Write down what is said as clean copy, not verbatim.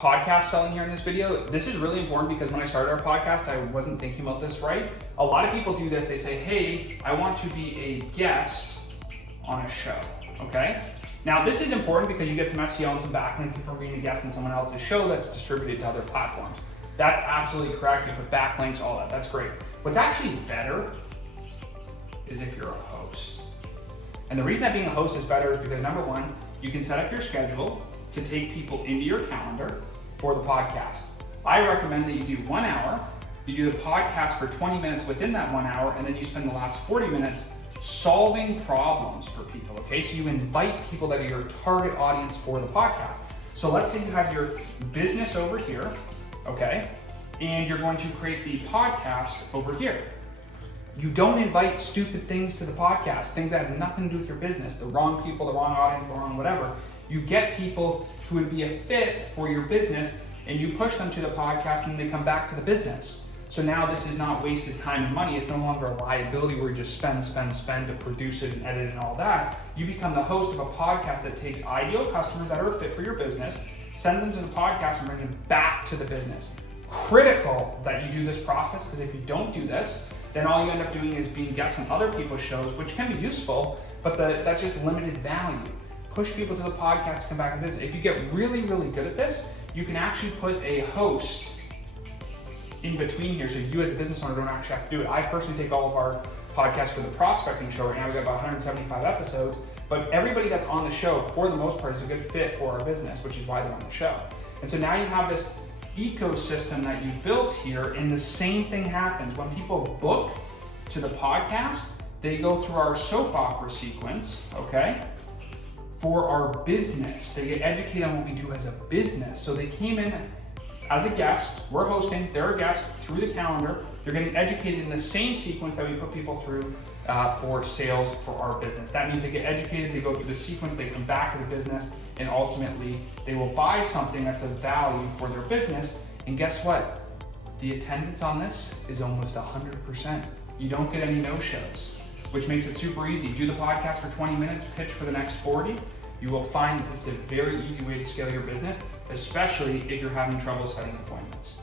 Podcast selling here in this video. This is really important because when I started our podcast, I wasn't thinking about this right. A lot of people do this. They say, hey, I want to be a guest on a show, okay? Now this is important because you get some SEO and some backlinking from being a guest on someone else's show that's distributed to other platforms. That's absolutely correct. You put backlinks, all that, that's great. What's actually better is if you're a host. And the reason that being a host is better is because number one, you can set up your schedule to take people into your calendar for the podcast. I recommend that you do 1 hour, you do the podcast for 20 minutes within that 1 hour, and then you spend the last 40 minutes solving problems for people, okay? So you invite people that are your target audience for the podcast. So let's say you have your business over here, okay? And you're going to create the podcast over here. You don't invite stupid things to the podcast, things that have nothing to do with your business, the wrong people, the wrong audience, the wrong whatever. You get people who would be a fit for your business and you push them to the podcast and they come back to the business. So now this is not wasted time and money. It's no longer a liability where you just spend to produce it and edit and all that. You become the host of a podcast that takes ideal customers that are a fit for your business, sends them to the podcast and brings them back to the business. Critical that you do this process, because if you don't do this, then all you end up doing is being guests on other people's shows, which can be useful, but that's just limited value. Push people to the podcast to come back and visit. If you get really, really good at this, you can actually put a host in between here, so you as the business owner don't actually have to do it. I personally take all of our podcasts for the prospecting show. Right now we've got about 175 episodes, but everybody that's on the show, for the most part, is a good fit for our business, which is why they're on the show. And so now you have this ecosystem that you built here, and the same thing happens. When people book to the podcast, they go through our soap opera sequence, okay? For our business. They get educated on what we do as a business. So they came in as a guest, we're hosting, they're a guest through the calendar, they're getting educated in the same sequence that we put people through for sales for our business. That means they get educated, they go through the sequence, they come back to the business, and ultimately they will buy something that's of value for their business. And guess what? The attendance on this is almost 100%. You don't get any no-shows, which makes it super easy. Do the podcast for 20 minutes, pitch for the next 40. You will find that this is a very easy way to scale your business, especially if you're having trouble setting appointments.